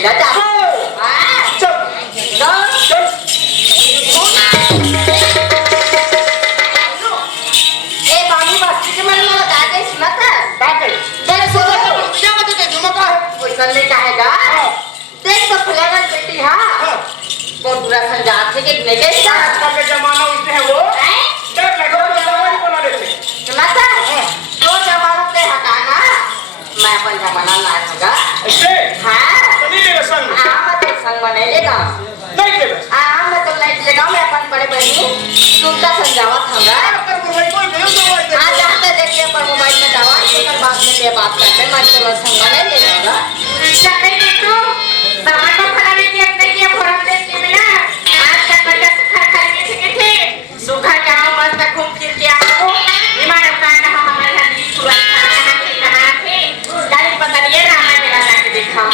मेला जा चल चल ए बाबू बस्ती के मन में लगा दे सुना था बाकी तेरे तो सोचा क्या मत दे धमका है कोई करने का हैगा देख तो फुलेवन बेटी हां बहुत बुरा संजात है कि लेके आजकल का जमाना उसने है वो डर लगो जमाना बना देते सुना था जो जमाना से हटाना मैं अपन जमाना लाऊंगा ऐसे हां नहीं लेगा संग मैं तो संग बने लेगा नहीं लेगा मैं तो नहीं लेगा मैं अपन बड़े बहनी तुमका समझावत होगा पर मोबाइल कोई नहीं तो आज जाते देखिए पर मोबाइल में दवा लेकर बाद में ये बात करते मैं तो संग बने ले जाऊंगा चले बिट्टू सामान को खराबे की अपने की फोरम दे के मिला आज तक बच्चा सुखा खाने थे सुखा जाओ मस्त घूम फिर के आओ विमान का हमारे यहाँ की तुरंत कहाँ थे गाड़ी पता नहीं है रामा मेला जाके देखा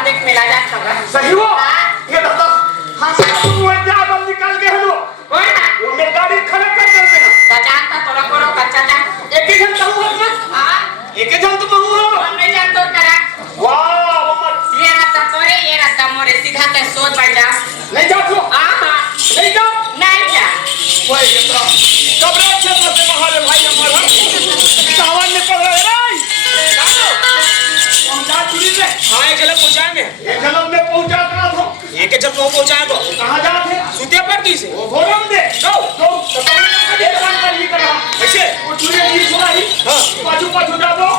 सही हो ये बता हां तू वजह बंद निकाल के हलो वो मेरी गाड़ी खराब कर देते ना चाचा थोड़ा करो कच्चा जा एक ही घंटा हुआ ना हां एक ही घंटा तो हुआ नहीं जान तो करा वाह मम्मा ये रास्ता मोरे सीधा ते सोच बैठ जा नहीं जा तू हां नहीं जा नहीं जा कोई इतना कब्र क्षेत्र से महाले भाई हमारा सावन में पड़ रहे हम जा चुरी में हाँ एक जगह पहुँचाएंगे एक जन्म में पहुंचा करा था एक जब वो पहुँचाएंगे कहां जाते सुतिया पड़ती से वो भोरम दे दो तो एक काम कर ही करा ऐसे वो चुरी नहीं सुनाई हाँ पाछू पाछू जा दो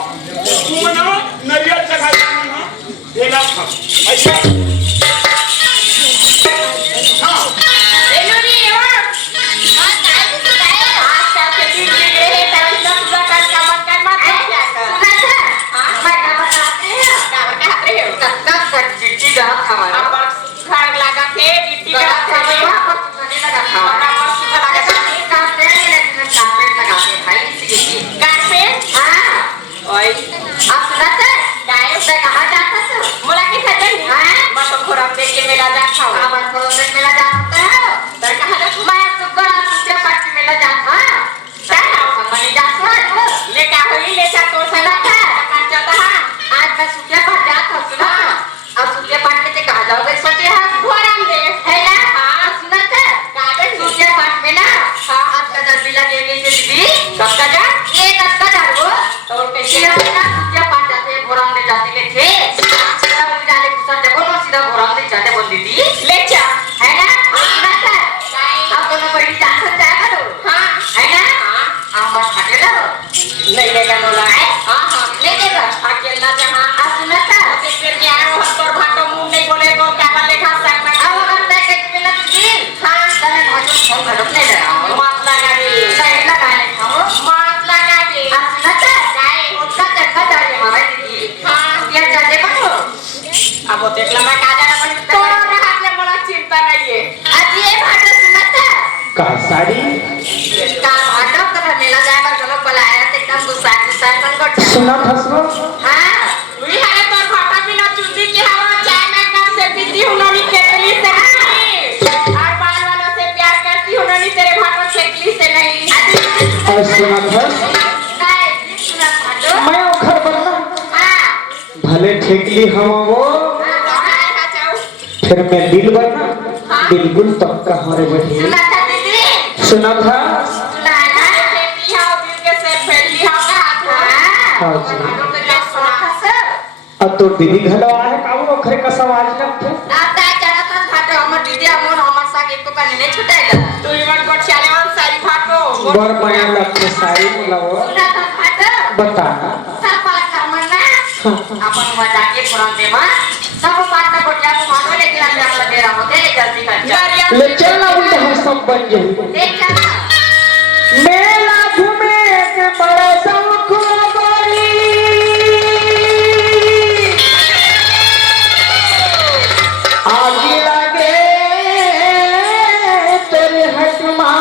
तू मना नरियल चखाई ना देला खा ऐसे हां एनोनी एवा हां काय सुनाए आज का दिन बिगड़े है तभी सब पूरा कर काम कर मत क्या कर सुना था हां मैं का बताते हैं तक चिट्ठी जा हमारा अब घर लगा थे चिट्ठी का हमें वहां पर सुनाने लगा था और सुना लगा था एक काम से लेकिन कारपेट लगा के भाई इसी कारपेट हां ओए आप सुना था गाय से कहां जाता था मोला की खजन हां मैं तो खोरम देख के मेला जाता हूं मैं खोरम देख मेला जाता है तर कहां मैं तो गड़ा से पार्टी मेला जाता हां क्या समझ जाता है ले का होई ले जा तो सला था कहां जाता है आज मैं सुखे पर जाता हूं सुना अब सुखे पाट में से कहां जाओगे सोचे हां खोरम दे है ना हां सुना था कागज सुखे पाट में ना हां अब का जल्दी लगेगी दीदी कब का जा ये कब का जा वो तो कैसे ना सुखे पाट जाते खोरम दे जाती लेके सीधा मुझे जाने गुस्सा देखो ना सीधा खोरम दे जाते बोल दीदी ले जा है ना सुना था अब दोनों बड़ी जाकर जाएगा तो हां है ना हां हम बस हटे ना नहीं लेगा मोला है हां हां ले लेगा अकेला जहां आ सुना था फिर क्या है हम पर भाटो मुंह नहीं बोलेगा क्या बोले खा सकता है अब हम तक के बिना दीदी हां तने भाटो फोन कर नहीं ले मात लगा दे नहीं लगा ले खाओ मात लगा दे आ सुना था जाए उसका चक्का जा रे हमारे दीदी हां ये जाते बनो अब वो देख ला मैं का जाना पड़ी तो हाथ में मोला चिंता नहीं है आज ये भाटो सुना था का साड़ी का भाटो तो मेला जाएगा चलो पला शासन को चाय सुना फसलो हाँ वही हरे तो घाटा बिना चूसी के हवा चाय में कर से पीती हूँ नौनी केतली से नहीं और बाल वालों से प्यार करती हूँ नौनी तेरे घाटों छेकली से नहीं और सुना फस नहीं सुना भाटो मैं उखर बनना हाँ भले ठेकली हम वो हाँ जाओ फिर मैं दिल बनना बिल्कुल पक्का हमारे बढ़ी सुना था दीदी सुना था सुना था छेकली हाँ दिल के से फैली हाँ का हाथ हाँ हाँ जी। तो क्या सुना था सर अब तो दीदी घलो आए काऊ ओखरे का सवाल लगते आता जाना था घाटो हमर दीदी हमर साग एको का नहीं छुटाएगा तू इवन को चालेवान सारी घाटो बर माया लगते सारी मतलब सुना था घाटो बताना सापा कामना अपन मजा के पुरान देवा सब बात को क्या मानो लेकिन हम जान लगे रहो दे जल्दी कर ले चलना उल्टे हम सब बन जाए देख जाना मेला घूमे के बड़ा शौक गोरी आगे लगे तेरे हटमा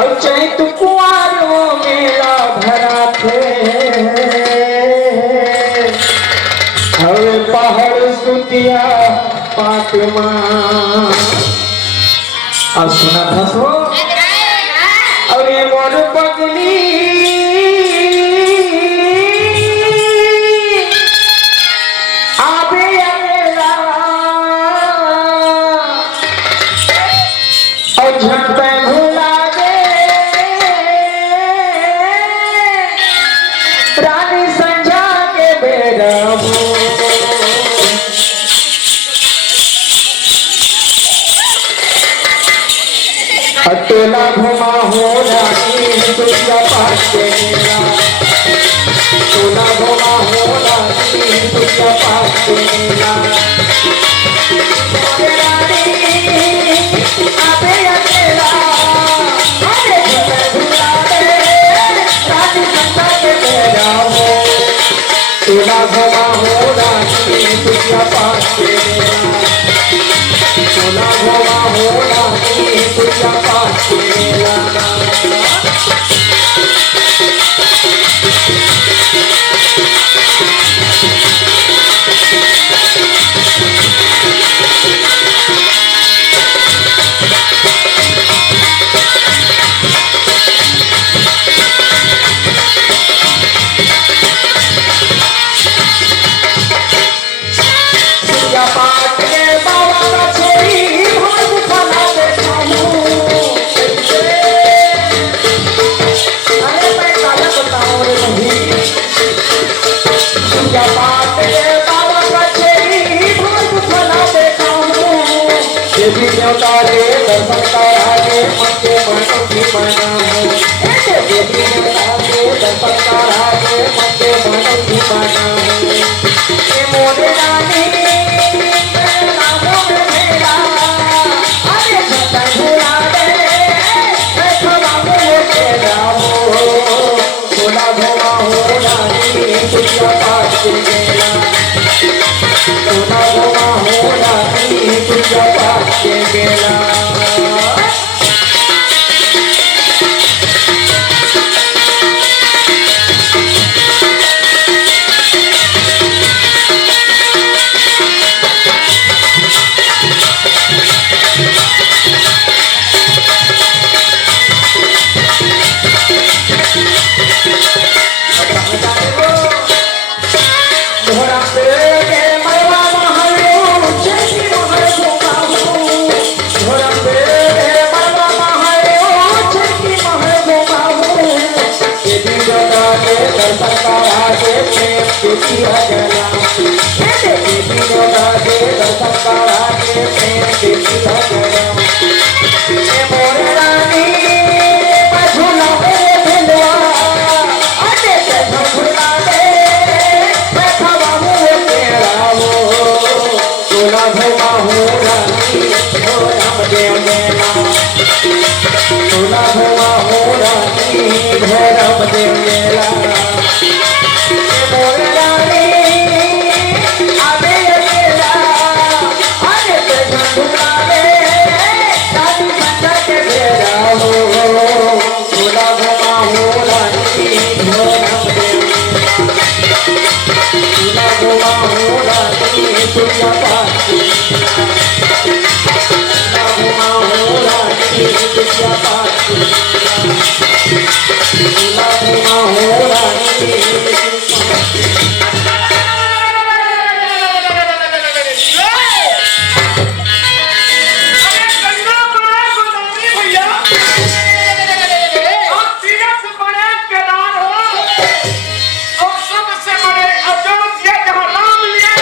और चैत कुआरों मेला भरा थे हवे पहाड़ सुतिया पाटमा अब सुना था सो और ये मोर पगली आबे अकेला और झट पे भुला दे रानी संझा के बेरा टोला घुमा हो रानी तुझा पास देना टोला घुमा हो रानी तुझा पास देना आबे अकेला अरे भुला दे रानी संता के बेरा हो टोला घुमा हो रानी तुझा पास देना टोला घुमा हो रानी तुझा पास देना पूजा पाठ के बाबा का छोरी भोज खाना देखा हूँ अरे मैं काला बताऊँ रे नहीं पूजा पाठ के बाबा का छोरी भोज खाना देखा हूँ देवी देवता रे दर्शन करागे मचे मनो की मना हूँ देवी देवता रे दर्शन करागे मचे मनो की मना हूँ ये मोरे रानी Oh महिमा हो रानी अरे गंगा बड़ा गोदावरी भैया और तीरथ बड़े केदार हो और सबसे बड़े अयोध्या जहाँ राम लिया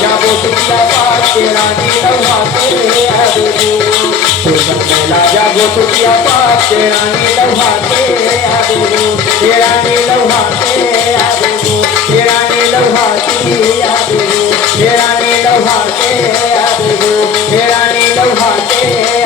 जागो तुझ्या पाच राणी लव्हाते जागो तुझ्या पाच राणी लव्हाते राणी लव्हाते राणी लव्हाती राणी लव्हाते राणी लव्हाते